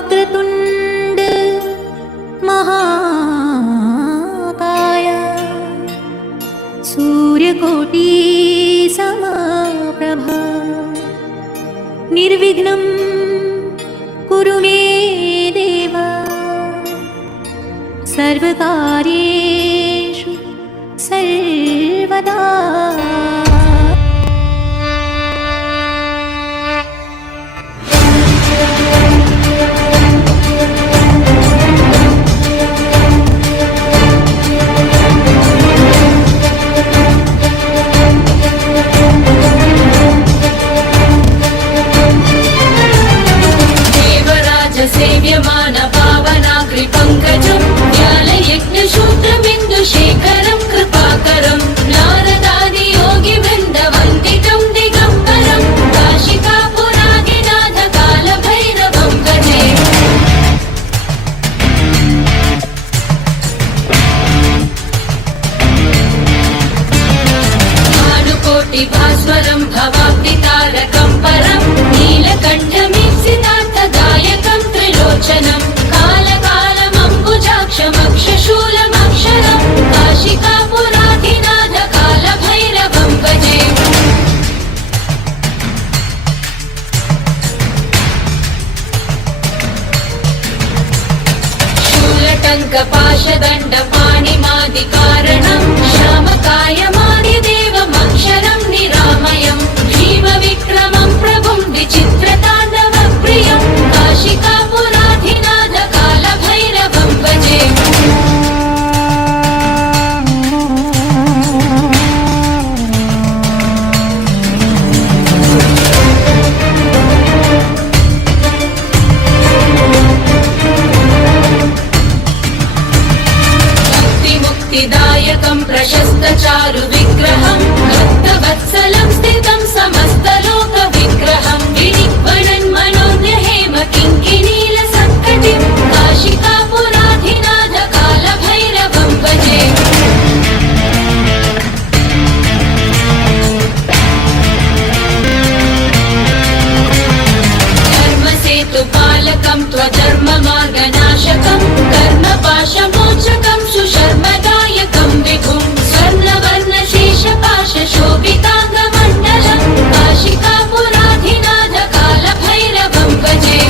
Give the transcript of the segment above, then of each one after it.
वक्रतुण्ड महाकाय सूर्यकोटि समप्रभा निर्विघ्नं कुरु मे देव सर्वकार्येषु सर्वदा। सेव्यमान पावनाग्रि पंकजं ज्ञानयज्ञशूत्रबिन्दुशेखरं कृपाकरं नारदादि योगि वृन्दवन्दितं दिगम्बरं काशिकापुरादिनाथ कालभैरवं भजे। भानुकोटिभास्वरं भवाब्धितारकं परं नीलकण्ठमीप्सितार्थदायकं त्रिलोचनं कालकालमम्बुजाक्षमक्षशूलमक्षरं काशिकापुराधिनाथ कालभैरवं भजे। शूलटङ्कपाशदण्डपाणिमादिकारणं श्यामकायमादिदेवमक्षरं निरामयं भीमविक्रमं प्रभुं विचित्रताण्डवप्रियं काशिकापुराधिनाथ कालभैरवं भजे। भक्तिमुक्तिदायकं प्रशस्तचारु विग्रहं भक्तवत्सलं स्थितं समस्तलोकविग्रहं विनिग्वणन् मनोज्ञहेम किङ्किणीलसत्कटिं काशिकापुराधिनाथ कालभैरवं भजे। धर्मसेतुपालकं त्वधर्ममार्गनाशकं कर्मपाशमोचकं सुशर्मदायकं विभुं स्वर्णवर्णशेषपाशशोभिताङ्गमण्डलं काशिकापुराधिनाथ कालभैरवं भजे।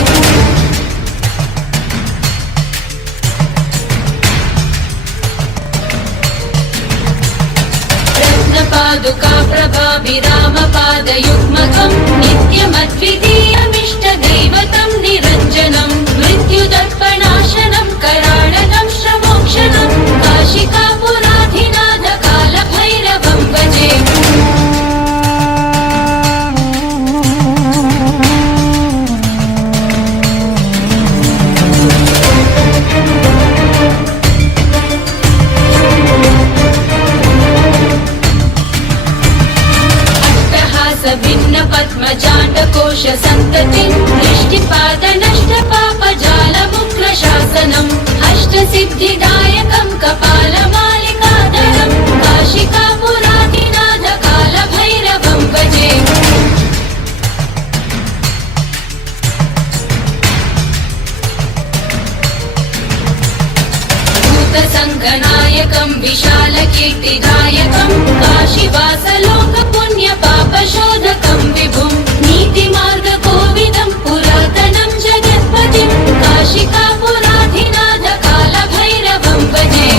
रत्नपादुका प्रभाभिरामपादयुग्मकं नित्यमद्वितीयमिष्टदैवतं निरञ्जनं मृत्युदर्पणाशनं कराळनं श्रमोक्षणं काशिकापुराधिनाथ कालभैरवं भजे। भिन्न पद्मजाण्डकोश सन्ततिं दृष्टिपादनष्टपापजालमुग्रशासनम् अष्टसिद्धिदायकं कपालमालिकाधरं काशिकापुराधिनाथ कालभैरवं भजे। भूतसङ्गनायकं विशालकीर्तिदायकं काशीवासलोकपुण्यपापशोधकं विभुं नीतिमार्गकोविदं पुरातनं जगत्पतिं काशिकापुराधिनाथ कालभैरवं भजे।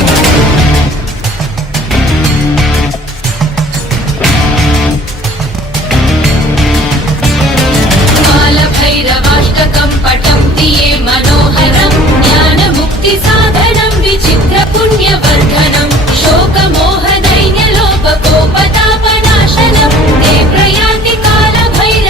कालभैरवाष्टकं पठन्ति ये मनोहरं ज्ञानमुक्तिसाधनं विचित्रपुण्यवर्धनं शोकमोहदैन्यलोपकोपतापनाशनं ते प्रयान्ति कालभैरवं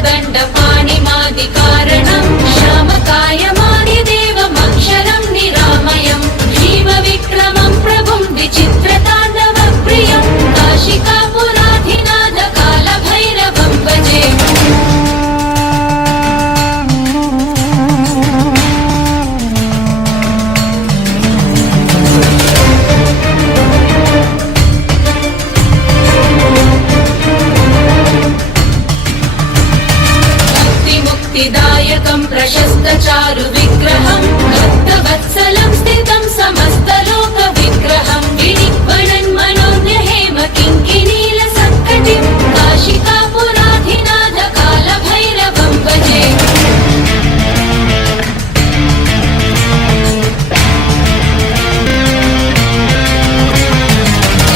पाशदण्डपाणिमादिकारणं श्यामकायमादिदेवमक्षरं निरामयं भीमविक्रमं प्रभुं विचित्रताण्डवप्रियं काशिकापुराधिनाथकालभैरवं भजे। मुक्तिदायकं प्रशस्तचारु विग्रहं भक्तवत्सलं स्थितं समस्तलोकविग्रहं विनिक्वणन् मनोज्ञहेम किङ्किणीलसत्कटिं काशिकापुराधिनाथकालभैरवं भजे।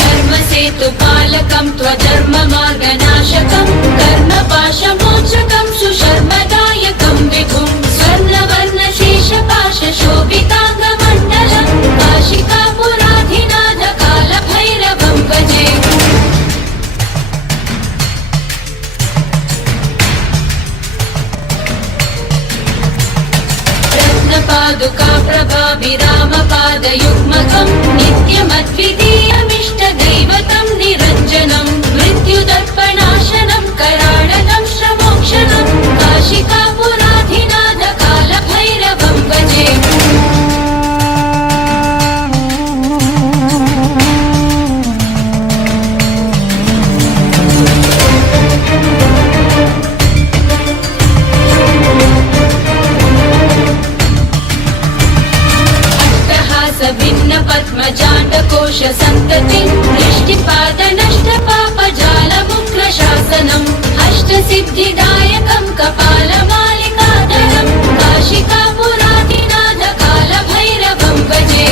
धर्मसेतुपालकं त्वधर्ममार्गनाशकं कर्मपाशमोचकं सुशर्मदायकं विभुं स्वर्णवर्णशेषपाशशोभिताङ्गमण्डलं काशिकापुराधिनाथकालभैरवं भजे। रत्नपादुका प्रभाभिरामपादयुग्मकं नित्यमद्वितीयमिष्टदैवतं निरञ्जनं मृत्युदर्पणाशनं कराळनं श्रमोक्षणं काशिकापुराधिनाथकालभैरवं भजे। भिन्नपद्मजाण्डकोश सन्ततिं दृष्टिपादनष्टपापजालमुग्रशासनम् अष्टसिद्धिदायकं कपालमालिकाधरं काशिकापुराधिनाथकालभैरवं भजे।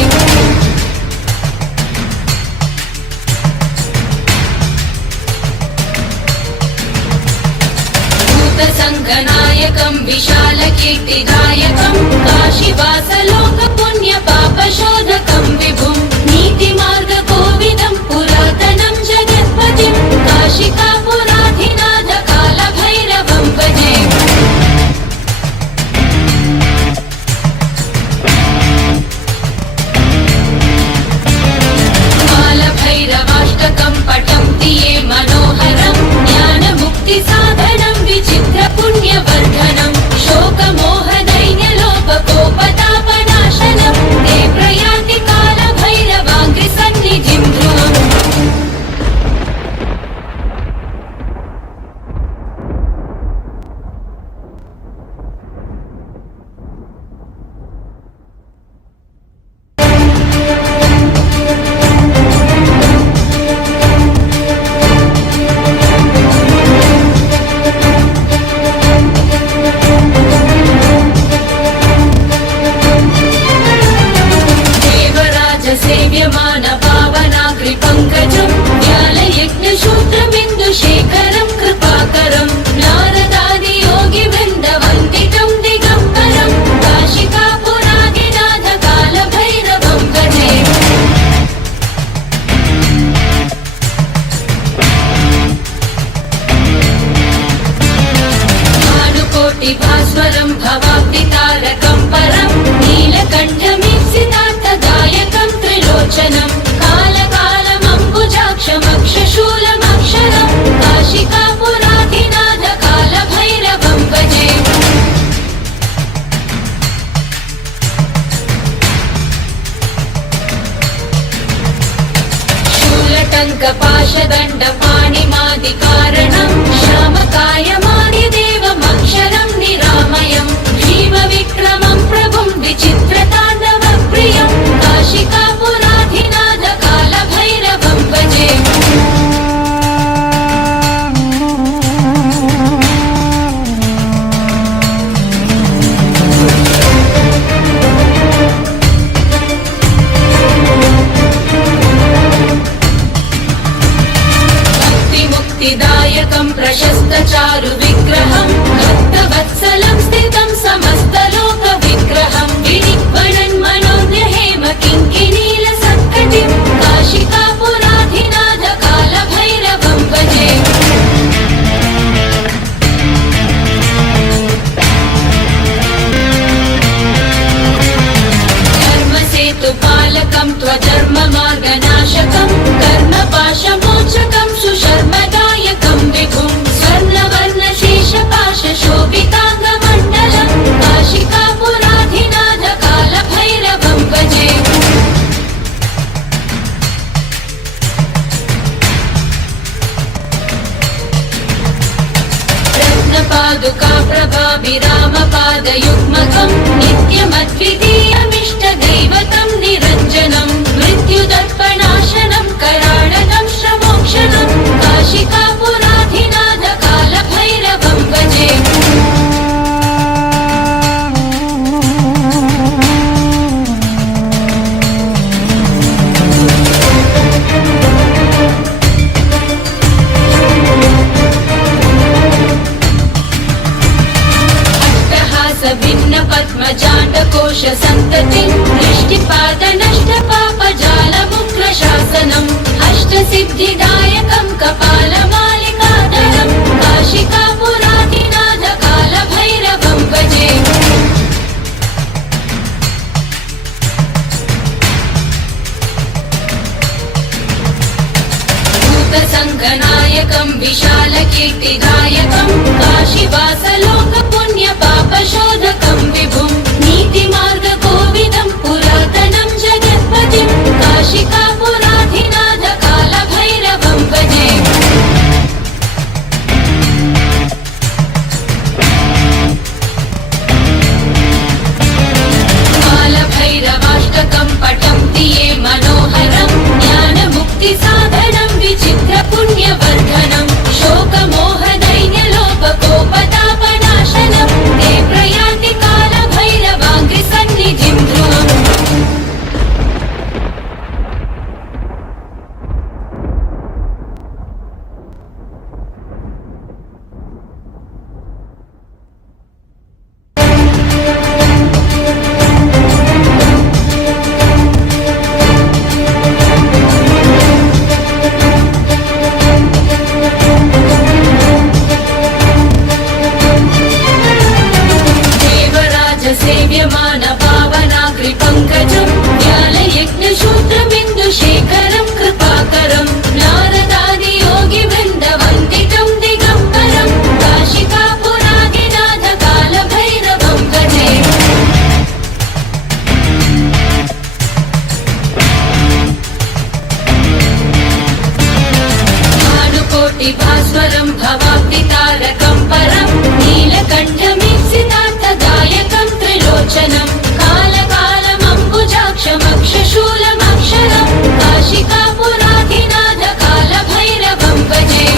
भूतसङ्गनायकं विशालकीर्तिदायकं काशीवासलोकपुण्यपापशोधकं विभुं नीतिमार्गकोविदं पुरातनं जगत्पतिं काशिकापुराधिनाथकालभैरवं भजे। कालभैरवाष्टकं पठन्ति ये मनोहरं ज्ञानमुक्तिसाधनं विचित्रपुण्यवर्धनं शोकमोहदैन्यलोपकोपतापनाशनं ते प्रयान्ति कालभैरवाङ्घ्रिसन्निधिं ध्रुवम्। सेव्यमान पावनाग्रिपङ्कजं ज्ञानयज्ञशूद्रबिन्दुशेखरं कृपाकरं नारदादियोगिवृन्दवन्दितं दिगम्बरं काशिकापुराधिनाथकालभैरवं भजे। भानुकोटिभास्वरं भवाब्दितारकं परं नीलकण्ठमीप्सितार्थदायकं त्रिलोचनं कालकालमम्बुजाक्षमक्षशूलमक्षरं काशिकापुराधिनाथकालभैरवं भजे। शूलटङ्कपाशदण्डपाणिमादिकारणं श्यामकायमादिदेवमक्षरं निरामयं भीमविक्रमं प्रभुं विचित्रताण्डवप्रियं काशिकापुराधिनाथकालभैरवं भजे। पादुका प्रभाभिरामपादयुग्मकम् नित्यमद्वितीयमिष्टदैवतं निरञ्जनं मृत्युदर्पणाशनं कराळनं श्रमोक्षणं काशिकापुराधिनाथ कालभैरवं भजे। भिन्न पद्मजाण्डकोश सन्ततिं दृष्टिपाद नष्ट पापजालमुग्रशासनम् अष्टसिद्धिदायकं कपालमालिकाधरं काशिकापुराधिनाथ कालभैरवं भजे। भूतसङ्घनायकं विशालकीर्तिदायकं काशीवासलोकपुण्यपापशोधकं विभुं नीतिमार्गकोविदं पुरातनं जगत्पतिं काशिकापुराधिनाथ कालभैरवं भजे। कालभैरवाष्टकं पठन्ति ये मनोहरं ज्ञानमुक्तिसाधनं विचित्रपुण्यवर्धनं शोकमोहदैन्यलोपकोपतापनाशनं ते प्रयान्ति कालभैरवाङ्घ्रिसन्निधिं ध्रुवम्। सेव्यमान पावनाग्रिपङ्कजं ज्ञानयज्ञशूद्रबिन्दुशेखरं कृपाकरं नारदादियोगिवृन्दवन्दितं दिगम्बरं काशिकापुराधिनाथ कालभैरवं भजे। भानुकोटिभास्वरं भवाब्दितारकं परं नीलकण्ठमीप्सितार्थदायकं त्रिलोचनं कालकालमम्बुजाक्षमक्षशूलमक्षरं काशिकापुराधिनाथ कालभैरवं भजे।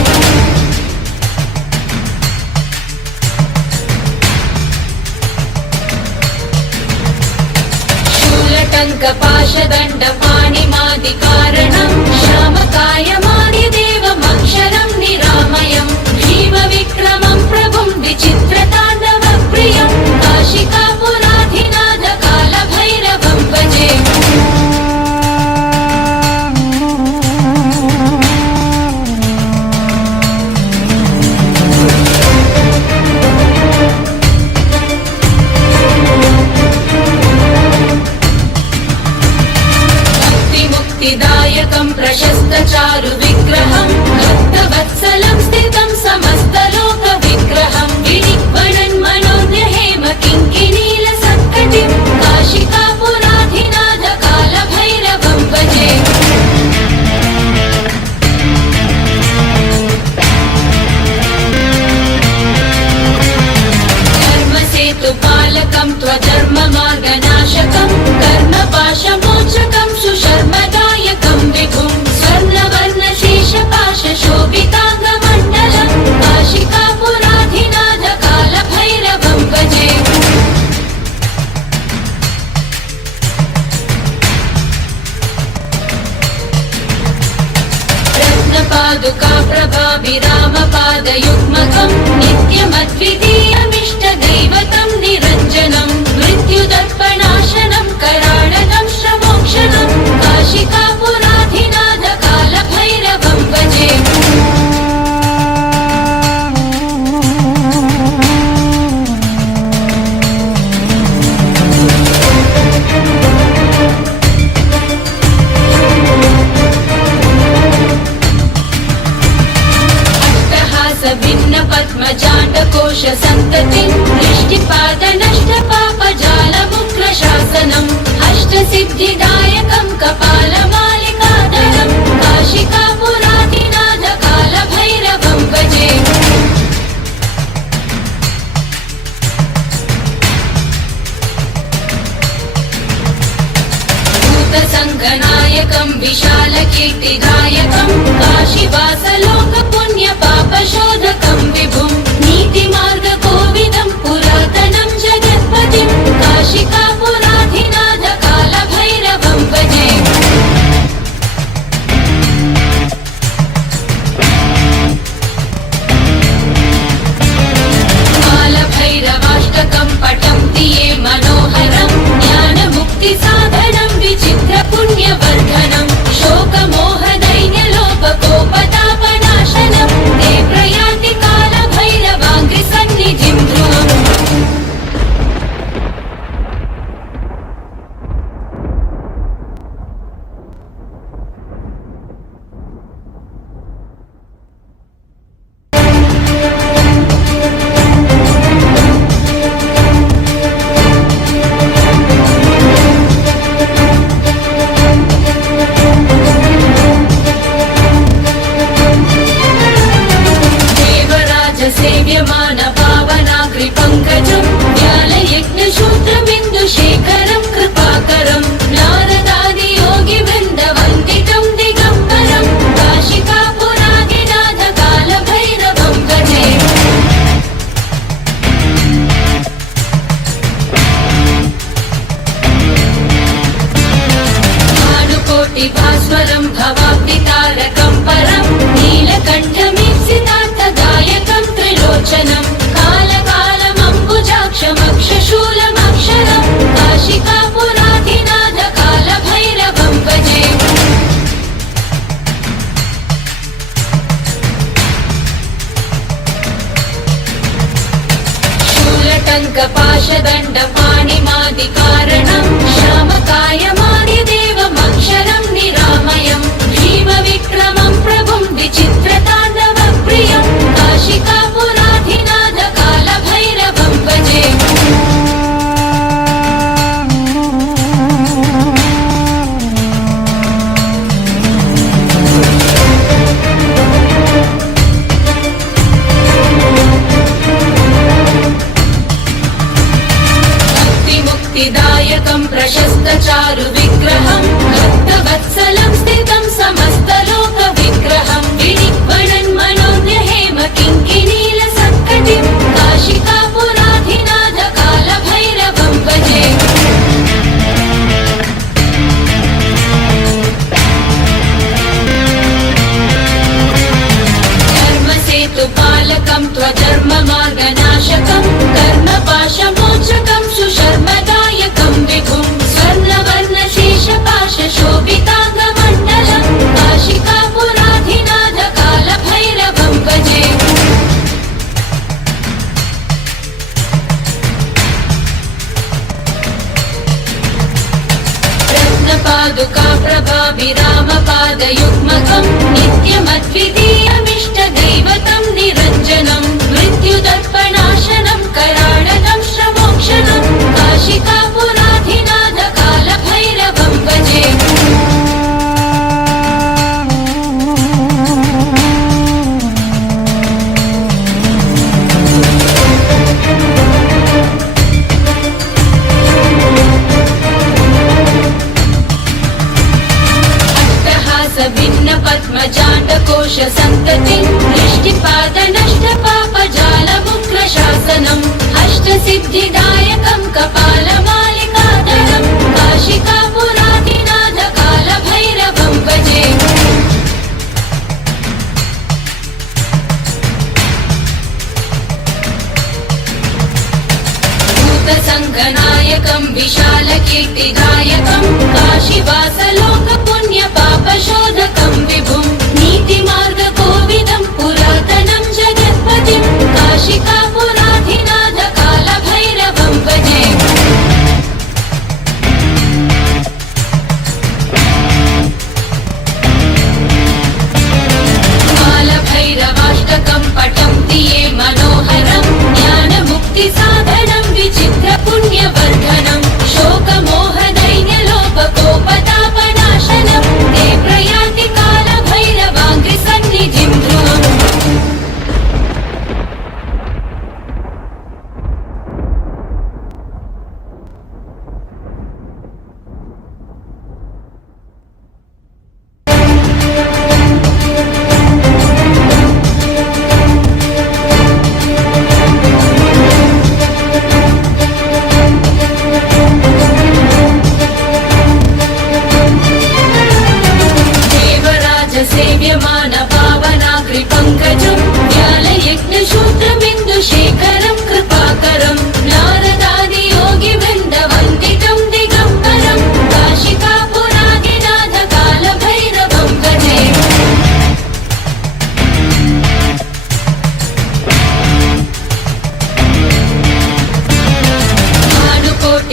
शूलटङ्कपाशदण्डपाणिमादिकारणं श्यामकायमादिदेवमक्षरं निरामयं भीमविक्रमं प्रभुं विचित्रताण्डवप्रियं काशिकापुराधिनाथ कालभैरवं भजे। मुक्तिदायकं प्रशस्तचारु विग्रहं भक्तवत्सलं स्थितं समस्तलोकविग्रहं विनिग्वणन् मनोज्ञहेम किङ्किणीलसत्कटिं काशिकापुराधिनाथ कालभैरवं भजे। धर्मसेतुपालकं त्वधर्ममार्गनाशकं कर्मपाशमोचकं सुशर्मदायकं विभुं स्वर्णवर्णशेषपाशशोभिताङ्गमण्डलं काशिकापुरा पादुका प्रभाभिरामपादयुग्मकं नित्यमद्वितीयमिष्टदैवतं निरञ्जनं मृत्युदर्पणाशनं कराळनं श्रमोक्षणं काशिकापुराधिनाथ कालभैरवं भजे। भिन्न पद्मजाण्डकोश सन्ततिं दृष्टिपाद नष्ट पापजालमुग्रशासनम् अष्टसिद्धिदायकं कपालमालिकाधरं काशिकापुराधिनाथ कालभैरवं भजे। विनायकं विशालकीर्तिदायकं काशीवासलोकपुण्यपापशोधकं विभुं नीतिमार्गकोविदं पुरातनं जगत्पतिं काशिकापुराधिनाथ कालभैरवं भजे। कालभैरवाष्टकं पठन्ति ये मनोहरं ज्ञानमुक्तिसाधनं विचित्रपुण्यवर्धनं शोकमोहदैन्यलोपकोपतापनाशनं ते प्रयान्ति कालभैरवाङ्घ्रिसन्निधिं ध्रुवम्। सेव्यमान पावनाग्रिपङ्कजं ज्ञानयज्ञशूद्रबिन्दुशेखरं कृपाकरं नारदादियोगिवृन्दवन्दितं दिगम्बरं काशिकापुराधिनाथ कालभैरवं भजे। भानुकोटिभास्वरं भवाब्धितारकं परं नीलकण्ठमीप्सितार्थदायकं त्रिलोचनं कालकालमम्बुजाक्षमक्षशूलमक्षरं काशिकापुराधिनाथ कालभैरवं भजे। शूलटङ्कपाशदण्डपाणिमादिकारणं श्यामकायमादिदेवमक्षरं निरामयं भीमविक्रमं प्रभुं विचित्रताण्डवप्रियं काशिकापुराधिनाथ कालभैरवं भजे। मुक्तिदायकं प्रशस्तचारु विग्रहं भक्तवत्सलं स्थितं समस्तलोकविग्रहं विनिग्वणन् मनोज्ञहेम किङ्किणीलसत्कटिं काशिकापुराधिनाथ कालभैरवं भजे। धर्मसेतुपालकं त्वधर्ममार्गनाशकं कर्मपाशमोचकं सुशर्मदायकं विभुं स्वर्णवर्णशेषपाशशोभिताङ्गमण्डलं काशिकापुराधिनाथ कालभैरवं भजे। रत्नपादुका प्रभाभिरामपादयुग्मकं नित्यमद्वितीयमिष्टदैवतं निरञ्जनं मृत्युदर्पणाशनं कराळनं श्रमोक्षणं काशिकापुराधिनाथ कालभैरवं भजे। भिन्नपद्मजाण्डकोश सन्ततिं दृष्टिपादनष्टपापजालमुग्रशासनम् अष्टसिद्धिदायकं कपालमालिकाधरं काशिकापुराधिनाथ कालभैरवं भजे। भूतसङ्घनायकं विशालकीर्तिदायकं काशीवासलोकपुण्यपापशोधकं विभुं नीतिमार्गकोविदं पुरातनं जगत्पतिं काशिकापुराधिनाथ कालभैरवं भजे। कालभैरवाष्टकं पठन्ति ये मनोहरं ज्ञानमुक्तिसाधनं विचित्रपुण्यवर्धनं शोकमोहदैन्यलोपकोपतापनाशनं ते प्रयान्ति कालभैरवाङ्घ्रिसन्निधिं ध्रुवम्।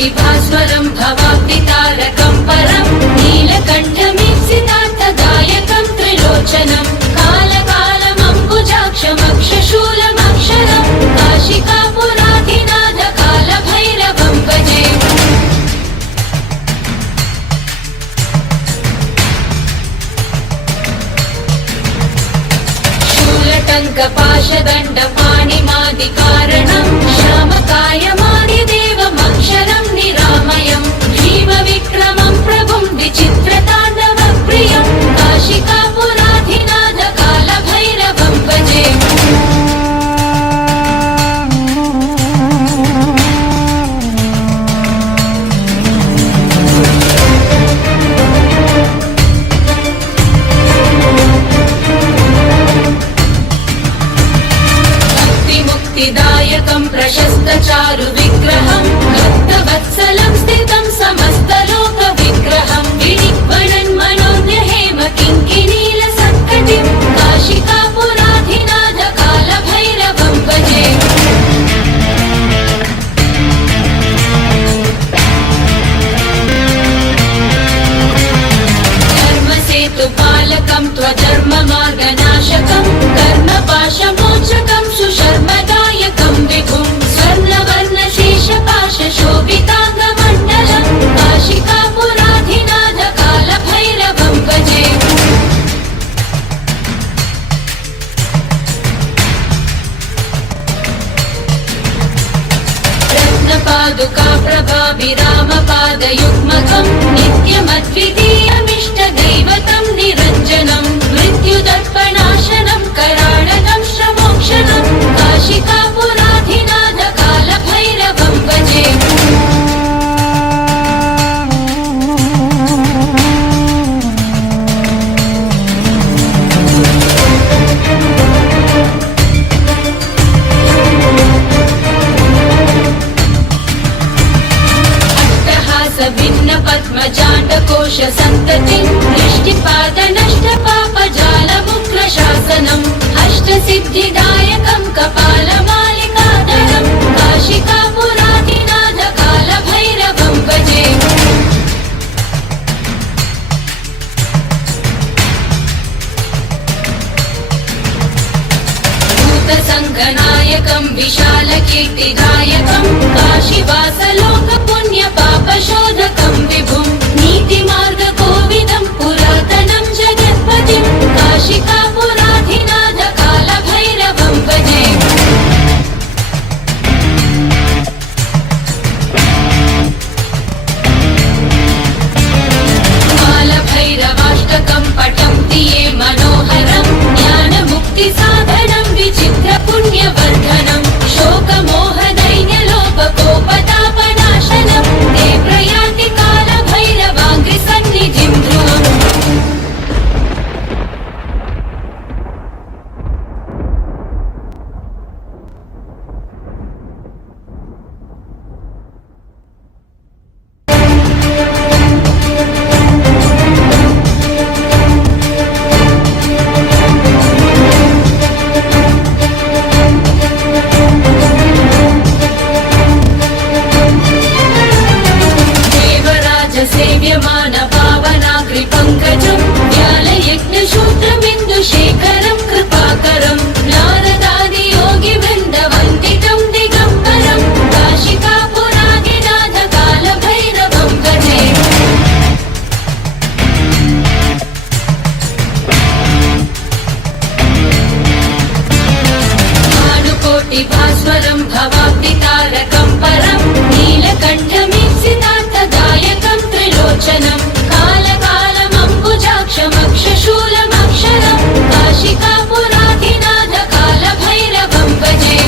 ज्ञानकोटिभास्वरं भवाब्धितारकं परं नीलकण्ठमीप्सितार्थदायकं त्रिलोचनं कालकालमम्बुजाक्षमक्षशूलमक्षरं काशिकापुराधिनाथ कालभैरवं भजे। शूलटङ्कपाशदण्डपाणिमादिकारणं श्यामकायमादिदेवमक्षरं निरामयं भीमविक्रमं प्रभुं विचित्रताण्डवप्रियं काशिकापुराधिनाथ कालभैरवं भजे। मुक्तिदायकं प्रशस्तचारु विग्रहं भक्तवत्सलं स्थितं समस्तलोकविग्रहं विनिग्वणन् मनोज्ञहेम किङ्किणीलसत्कटिं काशिकापुराधिनाथ कालभैरवं भजे। धर्मसेतुपालकं त्वधर्ममार्गनाशकं कर्मपाशमोचकं सुशर्मदायकं विभुं स्वर्णवर्णशेषपाशशोभिताङ्गमण्डलं काशिकापुराधिनाथ कालभैरवं भजे। रत्नपादुका प्रभाभिरामपादयुग्मकं नित्यमद्वितीयमिष्टदैवतं निरञ्जनं मृत्युदर्पणाशनं कराळनं श्रमोक्षणं काशिकापुराधिनाथ कालभैरवं भजे। भिन्नपद्मजाण्डकोश सन्ततिं दृष्टिपादनष्टपापजालमुग्रशासनम् अष्टसिद्धिदायकं कपालमालिकाधरं काशिकापुराधिनाथ कालभैरवं भजे। भूतसङ्घनायकं विशालकीर्तिदायकं काशीवासलोकपुण्यपापशोधकं विभुं नीतिमार्गकोविदं पुरातनं जगत्पतिं काशिकापुराधिनाथ कालभैरवं भजे। कालभैरवाष्टकं पठन्ति ये मनोहरं ज्ञानमुक्तिसाधनं विचित्रपुण्यवर्धनं शोकमोहदैन्यलोपकोपतापनाशनं ते प्रयान्ति कालभैरवाङ्घ्रिसन्निधिं ध्रुवम्। सेव्यमान पावनाग्रिपङ्कजं व्यालयज्ञशूद्रबिन्दुशेखरं कृपाकरं नारदादियोगिवृन्दवन्दितं दिगम्बरं काशिकापुराधिनाथ कालभैरवं भजे। भानुकोटिभास्वरं भवाब्धितारकं परं नीलकण्ठमीप्सितार्थदायकं त्रिलोचनं कालकालमम्बुजाक्षमक्षशूलमक्षरं काशिकापुराधिनाथ कालभैरवं भजे।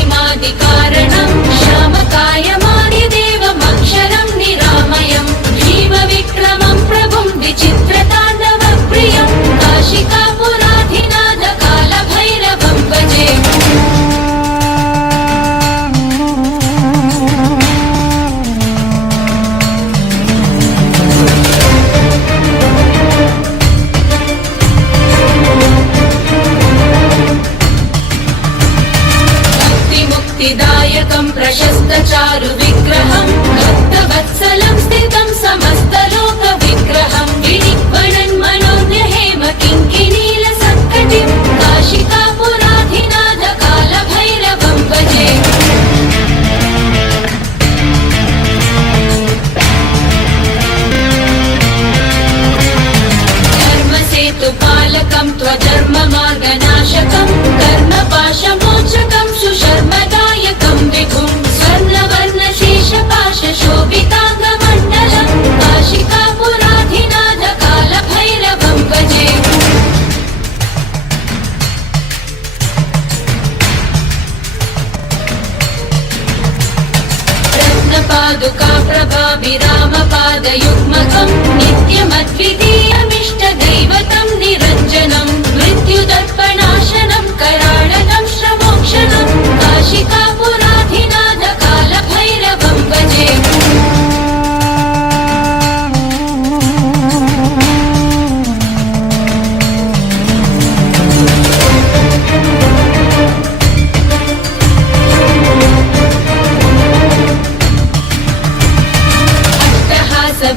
शूलटङ्कपाशदण्डपाणिमादिकारणं श्यामकायमादिदेवमक्षरं निरामयं भीमविक्रमं प्रभुं विचित्रताण्डवप्रियं काशिकापुराधिनाथ कालभैरवं भजे। नित्यमद्वितीयमिष्टदैवतं निरञ्जनं मृत्युदर्पणाशनं कराळनं श्रमोक्षणं काशिकापुराधिनाथ कालभैरवं भजे।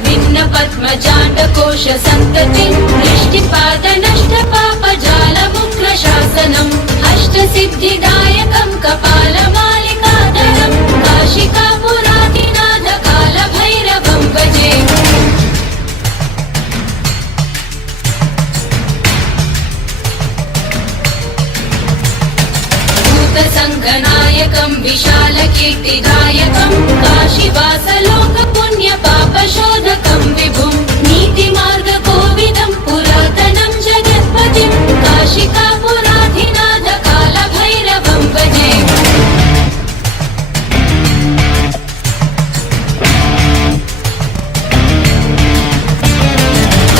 भिन्न पद्मजाण्डकोश सन्ततिं दृष्टिपाद नष्ट पापजालमुग्रशासनम् अष्टसिद्धिदायकं कपालमालिकाधरं काशिकापुराधिनाथ कालभैरवं भजे। भूतसङ्घनायकं विशालकीर्तिदायकं काशीवासलोकपुण्यपापशोधकं विभुं नीतिमार्गकोविदं पुरातनं जगत्पतिं काशिकापुराधिनाथ कालभैरवं भजे।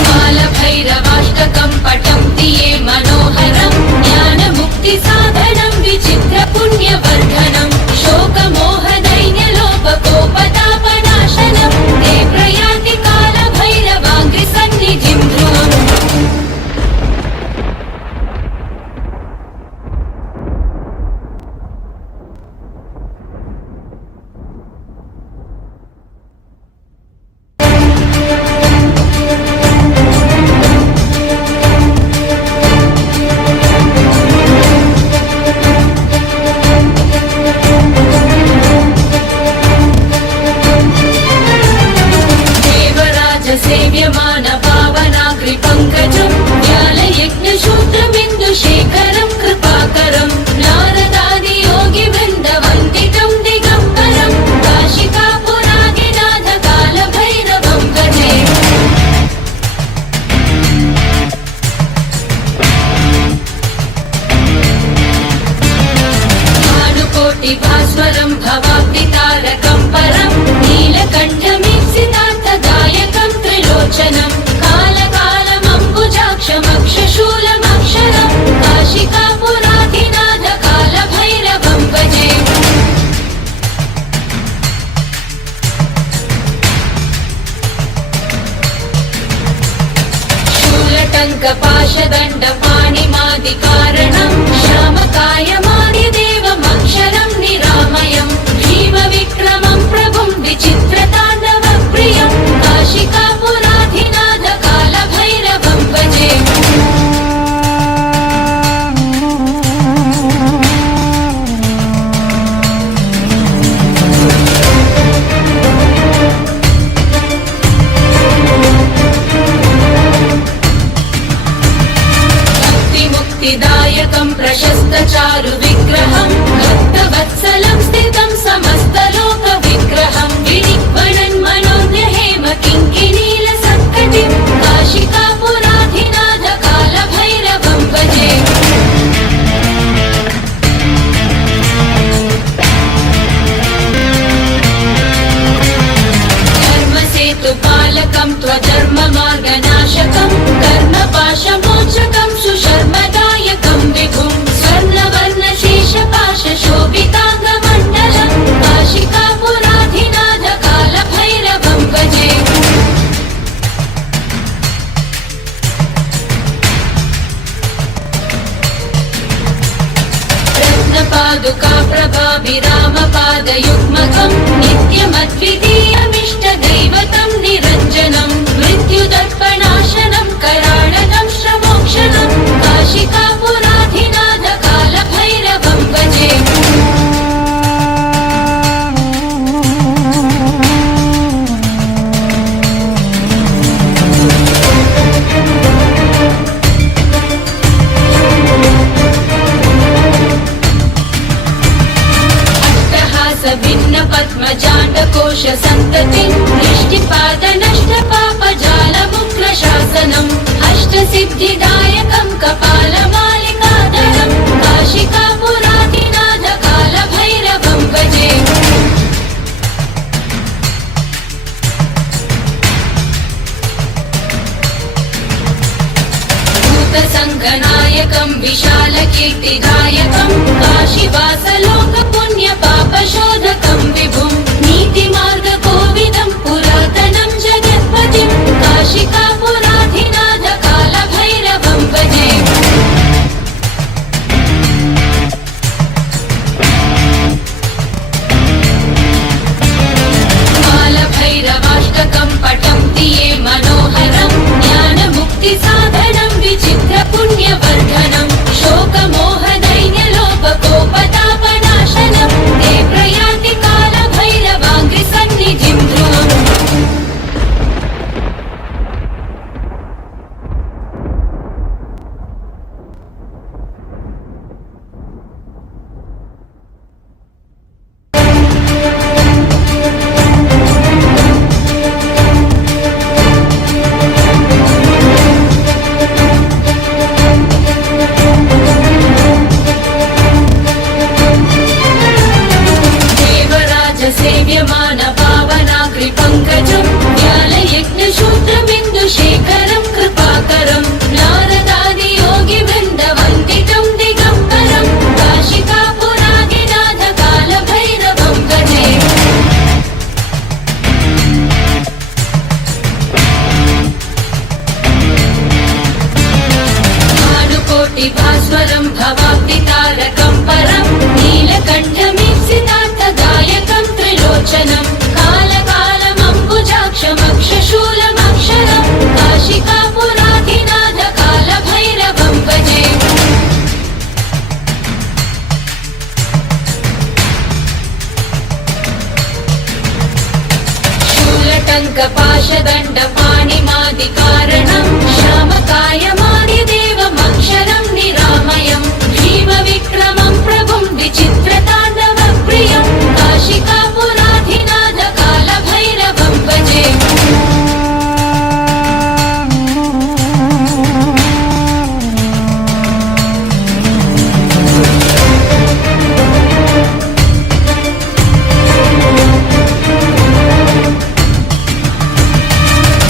कालभैरवाष्टकं पठन्ति ये मनोहरं ज्ञानमुक्तिसाधनं विचित्रपुण्यवर्धनं शोकमोहदैन्यलोपकोपतापनाशनं ते प्रयान्ति कालभैरवाङ्घ्रिसन्निधिं ध्रुवम्। सेव्यमान पावनाग्रिपङ्कजं ज्ञानयज्ञशूद्रबिन्दुशेखरं कृपाकरं नारदादियोगिवृन्दवन्दितं दिगम्बरं काशिकापुराधिनाथ कालभैरवं भजे। भानुकोटिभास्वरं भवाब्दितारकं परं नीलकण्ठमीप्सितार्थदायकं त्रिलोचनं कालकालमम्बुजाक्षमक्षशूलमक्षरं काशिकापुराधिनाथ कालभैरवं भजे। शूलटङ्कपाशदण्डपाणिमादिकारणं श्यामकायमादिदेवमक्षरं निरामयं भीमविक्रमं प्रभुं विचित्रताण्डवप्रियं काशिकापुराधिनाथ कालभैरवं भजे। भक्तिमुक्तिदायकं प्रशस्तचारुविग्रहं भक्तवत्सलं स्थितं समस्तलोकविग्रहं विनिग्मनन्मनोज्ञहेम किङ्किणीलसत्कटिं काशिकापुराधिनाथ कालभैरवं भजे। धर्मसेतुपालकं त्वधर्ममार्गनाशकं कर्मपाशमोचकं सुशर्मदायकं विभुं स्वर्णवर्णशेषपाशशोभिताङ्गमण्डलं काशिकापुराधिनाथ कालभैरवं भजे। रत्नपादुका प्रभाभिरामपादयुग्मकं नित्यमद्वितीयमिष्टदैवतं निरञ्जनं मृत्युदर्पणाशनं कराळनं श्रमोक्षणं काशिकापुराधिनाथ कालभैरवं भजे। भिन्न पद्मजाण्डकोश सङ्गनायकं विशालकीर्तिदायकं काशीवासलोकपुण्यपापशोधकं विभुं नीतिमार्गकोविदं पुरातनं जगत्पतिं काशिकापुराधिनाथ कालभैरवं भजे। कालभैरवाष्टकं पठन्ति ये मनोहरं ज्ञानमुक्तिसाधनं विचित्रपुण्यवर्धनं शोकमोहदैन्यलोपकोपतापनाशनं ते प्रयान्ति कालभैरवाङ्घ्रिसन्निधिं ध्रुवम्। सेव्यमान पावनाग्रिपङ्कजं ज्ञानयज्ञशूद्रबिन्दुशेखरं कृपाकरं नारदादियोगिवृन्दवन्दितं दिगम्बरं काशिकापुराधिनाथ कालभैरवं भजे। भानुकोटिभास्वरं भवाब्दितारकं परं नीलकण्ठमीप्सितार्थदायकं त्रिलोचनं कालकालमम्बुजाक्षमक्षशूलमक्षरं काशिकापुराधिनाथ कालभैरवं भजे। शूलटङ्कपाशदण्डपाणिमादिकारणं श्यामकायमादिदेवमक्षरं निरामयं भीमविक्रमं प्रभुं विचित्रताण्डवप्रियं काशिकापुराधिनाथ कालभैरवं भजे।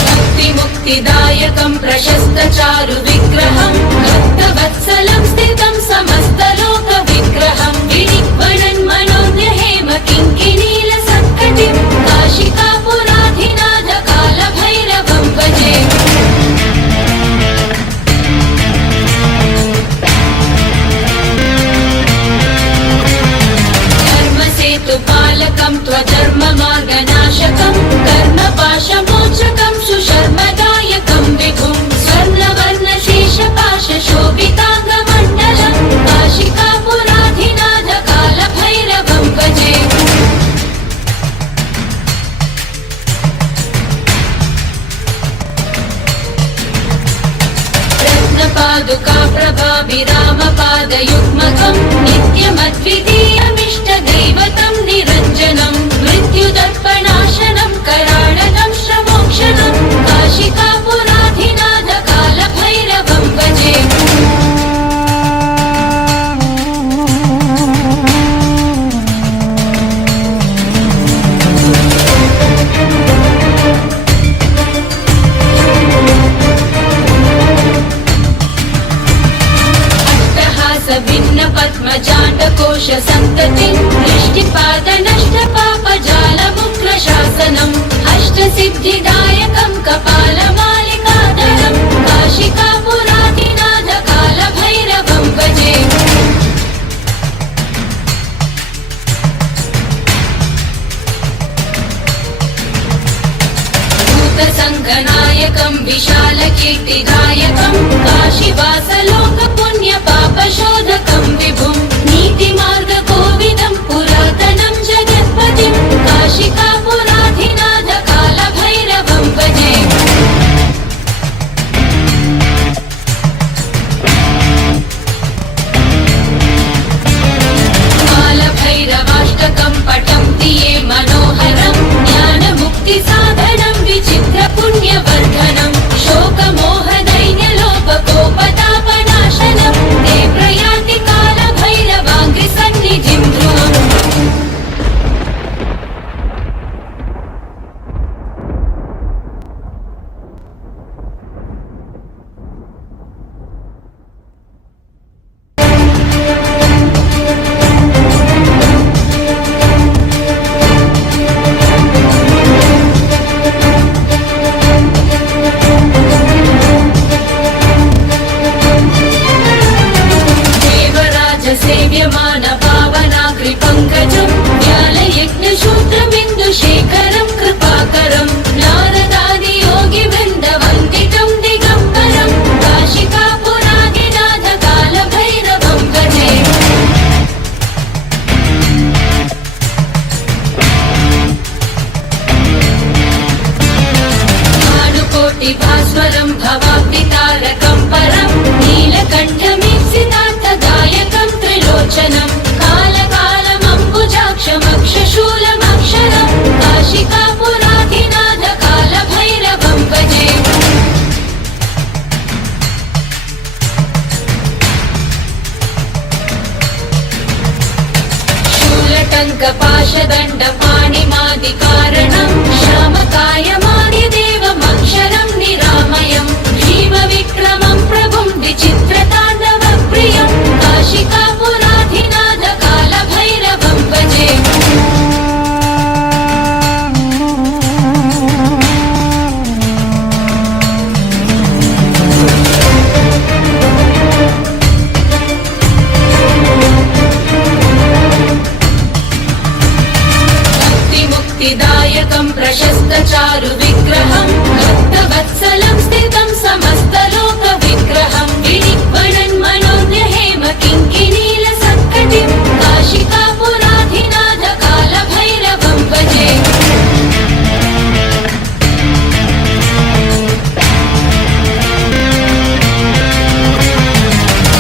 भक्तिमुक्तिदायकं प्रशस्तचारु विग्रहं भक्तवत्सलं स्थितं समस्तलोकविग्रहं विनिग्वणन् मनोज्ञहेम किङ्किणीलसत्कटिं काशिकापुराधिनाथ कालभैरवं भजे। धर्मसेतुपालकं त्वधर्ममार्गनाशकं कर्मपाशमोचकं सुशर्मदायकं विभुं स्वर्णवर्णशेषपाशशोभिताङ्गमण्डलं काशिकापुराधिनाथ कालभैरवं भजे। रत्नपादुकाप्रभाभिरामपादयुग्मकं नित्यमद्वितीयमिष्टदैवतं निरञ्जनं मृत्युदर्पणाशनं कराळनं श्रमोक्षणं काशिकापुराधिनाथ कालभैरवं भजे। भिन्नपद्मजाण्डकोश सन्ततिं दृष्टिपादनष्टपापजालमुग्रशासनम् अष्टसिद्धिदायकं कपालमालिकाधरं काशिकापुराधिनाथ कालभैरवं भजे। भूतसङ्गनायकं विशालकीर्तिदायकं काशीवासलोकपुण्यपापशोधकं विभुं नीतिमार्गकोविदं पुरातनं जगत्पतिं काशिकापुराधिनाथ कालभैरवं भजे। कालभैरवाष्टकं पठन्ति ये मनोहरं ज्ञानमुक्तिसाधनं विचित्रपुण्यवर्धनं शोकमोहदैन्यलोपकोपतापना भास्वरं भवाब्धितारकं परं नीलकण्ठमीप्सितार्थदायकं त्रिलोचनं कालकालमम्बुजाक्षमक्षशूलमक्षरं काशिकापुराधिनाथ कालभैरवं भजे। शूलटङ्कपाशदण्डपाणिमादिकारणं श्यामकायमादिदेवमक्षरं निरामयं भीमविक्रमं प्रभुं विचित्रताण्डवप्रियं काशिकापुराधिनाथ कालभैरवं भजे। मुक्तिदायकं प्रशस्तचारु विग्रहं भक्तवत्सलं स्थितं समस्तलोकविग्रहं विनिग्वणन् मनोज्ञहेम किङ्किणीलसत्कटिं काशिकापुराधिनाथ कालभैरवं भजे।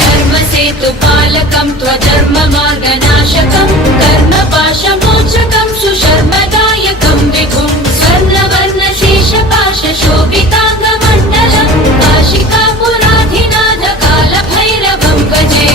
धर्मसेतुपालकं त्वधर्ममार्गनाशकं कर्मपाशमोचकं सुशर्मदायकं विभुं स्वर्णवर्णशेषपाशशोभिताङ्गमण्डलं काशिकापुराधिनाथ कालभैरवं भजे।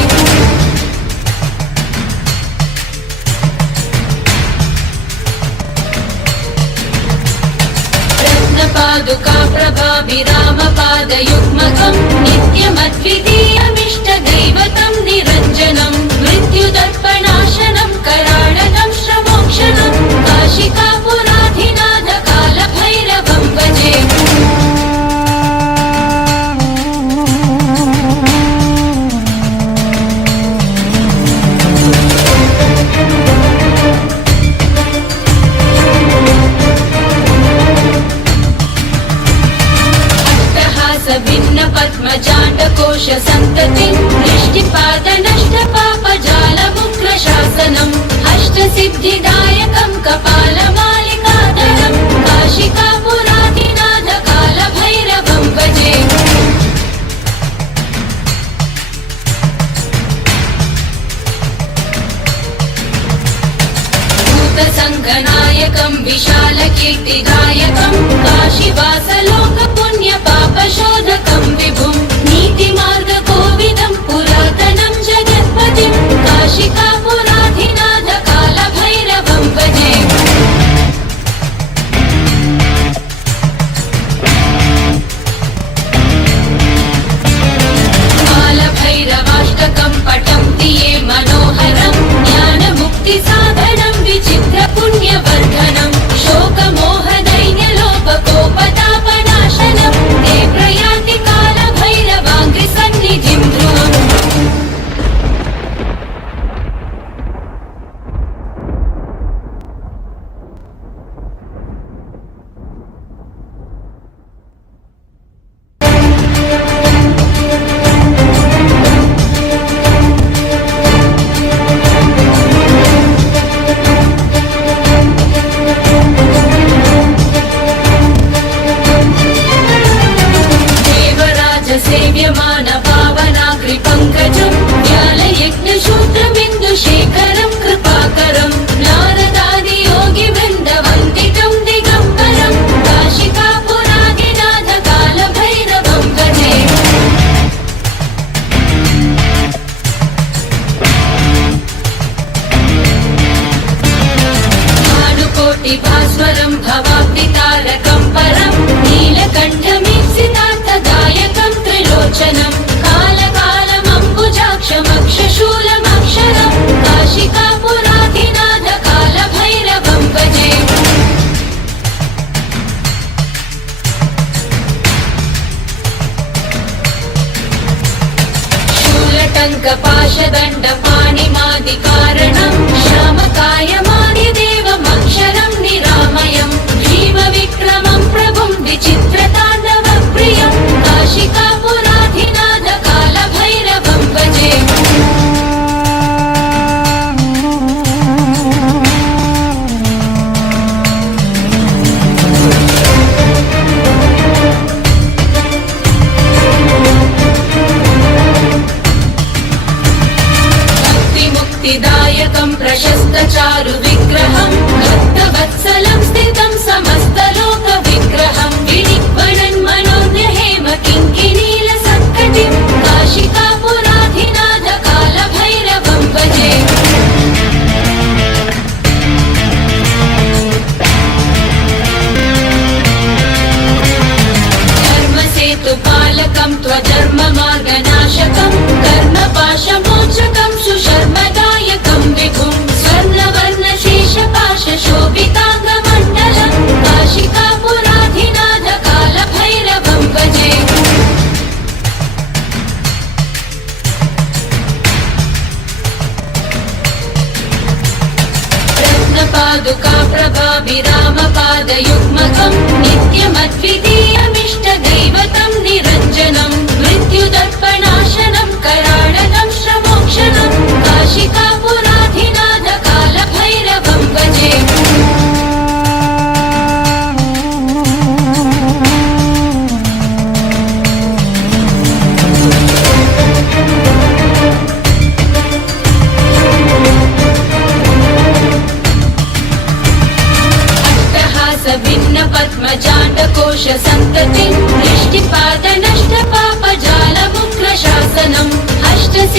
रत्नपादुका प्रभाभिरामपादयुग्मकं नित्यमद्वितीयमिष्टदैवतं निरञ्जनं मृत्युदर्पणाशनं कराळनं श्रमोक्षणं काशिकापुराधिनाथ कालभैरवं भजे। भिन्नपद्मजाण्डकोश सन्ततिं दृष्टिपादनष्टपापजालमुग्रशासनम् अष्टसिद्धिदायकं कपालमालिकाधरं काशिकापुराधिनाथ कालभैरवं भजे। भूतसङ्घनायकं विशालकीर्तिदायकं काशीवासलोकपुण्यपापशोधकं विभुं नीतिमार्गकोविदं पुरातनं जगत्पतिं काशिकापुराधिनाथ कालभैरवं भजे। कालभैरवाष्टकं पठन्ति ये मनोहरं ज्ञानमुक्तिसाधनं विचित्रपुण्यवर्धनं शोकमोहदैन्यलोपकोपतापनाशनं ते प्रयान्ति कालभैरवाङ्घ्रिसन्निधिं ध्रुवम्। सेव्यमान पावनाग्रिपङ्कजं ज्ञानयज्ञशूद्रबिन्दुशेखरं कृपाकरं नारदादियोगिवृन्दवन्दितं दिगम्बरं काशिकापुराधिनाथ कालभैरवं भजे। भानुकोटिभास्वरं भवाब्धितारकं परं नीलकण्ठमीप्सितार्थदायकं त्रिलोचनं कालकालमम्बुजाक्षमक्षशूलमक्षरं काशिकापुराधिनाथ कालभैरवं भजे। शूलटङ्कपाशदण्डपाणिमादिकारणं श्यामकायमादिदेवमक्षरं निरामयं भीमविक्रमं प्रभुं विचित्रताण्डवप्रियं काशिकापुराधिनाथ कालभैरवं भजे।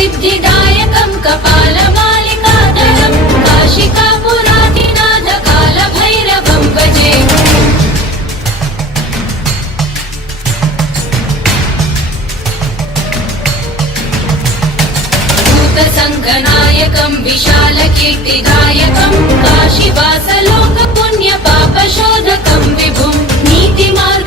सिद्धिदायकं कपालमालिकाधरं काशिकापुरादिनाथ कालभैरवं भजे भूतसङ्घनायकं विशालकीर्तिदायकं काशीवासलोकपुण्यपापशोधकं विभुं नीतिमार्ग